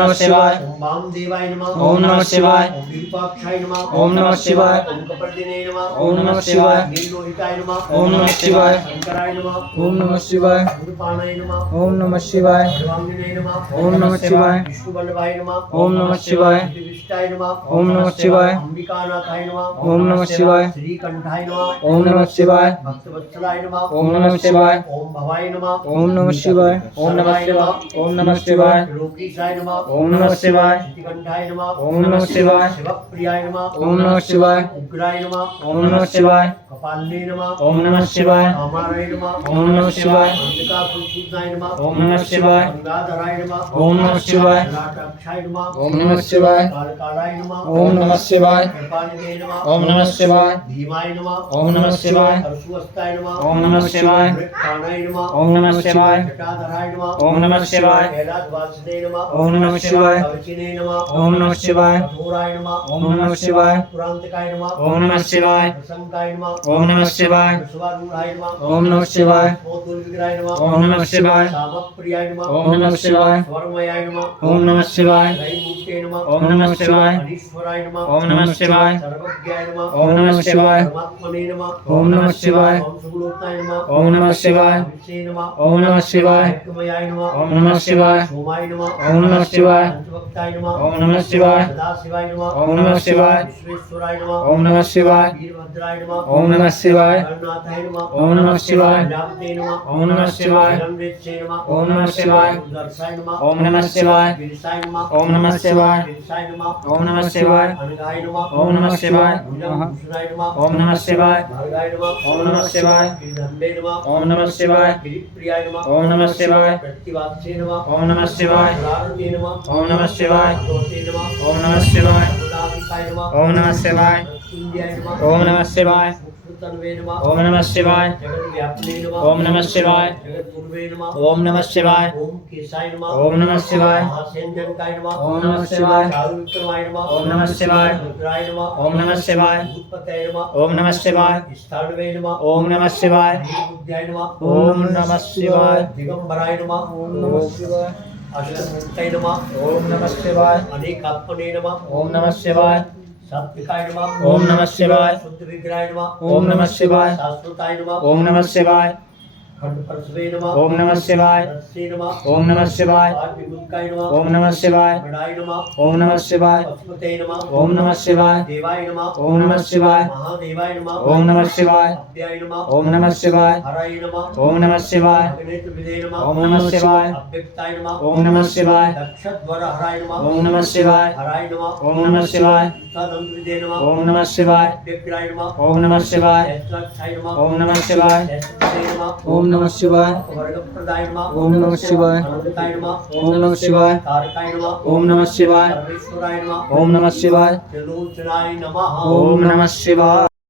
नमः शिवाय ओम वामदेवाय नमः ओम नमः शिवाय ओम विरूपाक्षाय नमः ओम नमः शिवाय ओम कपर्दिने नमः ओम नमः शिवाय नीललोहिताय नमः ओम नमः शिवाय शंकराय नमः ओम नमः शिवाय गुरुपाणाय नमः ओम नमः शिवाय सर्वांगिने नमः ओम नमः शिवाय विष्णुवल्लभाय नमः ओम नमः शिवाय विष्टाय नमः ओम नमः शिवाय अंबिकानाथाय नमः ओम नमः शिवाय श्रीकंठाय नमः ओम नमः शिवाय भक्तवत्सलाय नमः ओम नमः शिवाय ओम भवाय नमः ओम नमः शिवाय ओम नमः शिवाय ओम नमः शिवाय लोकेशाय नमः ओम नमः शिवाय श्रीकंठाय नमः ओम नमः शिवाय शिवप्रियाय नमः ओम नमः शिवाय उग्राय नमः ओम नमः शिवाय कपालिने नमः ओम नमः शिवाय कामाराय नमः ओम नमः शिवाय अंबिकापुरसूदनाय नमः ओम नमः शिवाय गंगाधराय नमः ओम नमः शिवाय ललाटाक्षाय नमः ओम नमः शिवाय कालकालाय नमः ओम नमः शिवाय कृपानिधे नमः ओम नमः शिवाय भीमाय नमः ओम नमः शिवाय परशुवस्ताय नमः ओम नमः शिवाय वृक्काणाय नमः ओम नमः शिवाय जटाधराय नमः ओम नमः शिवाय कैलासवासिने नमः ओम नमः शिवाय कवचिने नमः ओम नमः शिवाय कठोराय नमः ओम नमः शिवाय पुरांतकाय नमः ओम नमः शिवाय प्रसंगाय नमः ओम नमः शिवाय विश्वारूढ़ाय नमः ओम नमः शिवाय मोदुर्विग्रहाय नमः ओम नमः शिवाय सामप्रियाय नमः ओम नमः शिवाय स्वरमयाय नमः ओम नमः शिवाय त्रैमूर्ते नमः ओम नमः शिवाय अनीश्वराय नमः ओम नमः शिवाय सर्वज्ञाय नमः ओम नमः शिवाय परमात्मने नमः ओम नमः शिवाय ओम सुगुणोत्ताय नमः ओम नमः शिवाय विषे नमः ओम नमः शिवाय ऐक्यमयाय नमः ओम नमः शिवाय सोमाय नमः ओम नमः शिवाय पंचभक्ताय नमः ओम नमः शिवाय सदाशिवाय नमः ओम नमः शिवाय विश्वेश्वराय नमः ओम नमः शिवाय वीरभद्राय नमः ओम नमः शिवाय गणनाथाय नमः ओम नमः शिवाय रामते नमः ओम नमः शिवाय हिरण्यवेक्षे नमः ओम नमः शिवाय दर्शाय नमः ओम नमः शिवाय विरसाय नमः ओम नमः शिवाय विरसाय नमः ओम नमः शिवाय अनघाय नमः ओम नमः शिवाय भुजभूषणाय नमः ओम नमः शिवाय भार्गाय नमः ओम नमः शिवाय गिरिधंडे नमः ओम नमः शिवाय गिरिप्रियाय नमः ओम नमः शिवाय प्रतिवाच्ये नमः ओम नमः शिवाय पुराणते नमः ओम नमः शिवाय भगवते नमः ओम नमः शिवाय गुणाधिकाय नमः ओम नमः शिवाय मृत्युंजयाय नमः ओम नमः शिवाय तन्वे नमः ओम नमः शिवाय जगद्व्यापिने नमः ओम नमः शिवाय जगद्पूर्वे नमः ओम नमः शिवाय ओम केशाय नमः ओम नमः शिवाय महासेनजनकाय नमः ओम नमः शिवाय चारुविक्रमाय नमः ओम नमः शिवाय रुद्राय नमः ओम नमः शिवाय भूतपतये नमः ओम नमः शिवाय स्थाणवे नमः ओम नमः शिवाय बुद्ध्याय नमः ओम नमः शिवाय दिगंबराय नमः ओम नमः शिवाय अष्टमूर्तये नमः ओम नमः शिवाय अनेकात्मने नमः ओम नमः शिवाय सात्विकाय नमः ओम नमः शिवाय शुद्ध विग्रहाय नमः ओम नमः शिवाय शाश्वताय नमः ओम नमः शिवाय खंडपरशवे नमः ओम नमः शिवाय रस्से नमः ओम नमः शिवाय विमुक्ताय नमः ओम नमः शिवाय गणाय नमः ओम नमः शिवाय पशुपते नमः ओम नमः शिवाय देवाय नमः ओम नमः शिवाय महादेवाय नमः ओम नमः शिवाय अभ्याय नमः ओम नमः शिवाय हराय नमः ओम नमः शिवाय अग्नेत्रविदे नमः ओम नमः शिवाय अव्यक्ताय नमः ओम नमः शिवाय दक्षद्वर हराय नमः ओम नमः शिवाय हराय नमः ओम नमः शिवाय तदंतविदे नमः ओम नमः शिवाय अव्यक्ताय नमः ओम नमः शिवाय ऐत्राक्षाय नमः ओम नमः शिवाय ऐत्रविदे नमः ओम नमः शिवाय वर्गप्रदाय नमः ओम नमः शिवाय अनंताय नमः ओम नमः शिवाय तारकाय नमः ओम नमः शिवाय परमेश्वराय नमः ओम नमः शिवाय त्रिलोचनाय नमः ओम नमः शिवाय।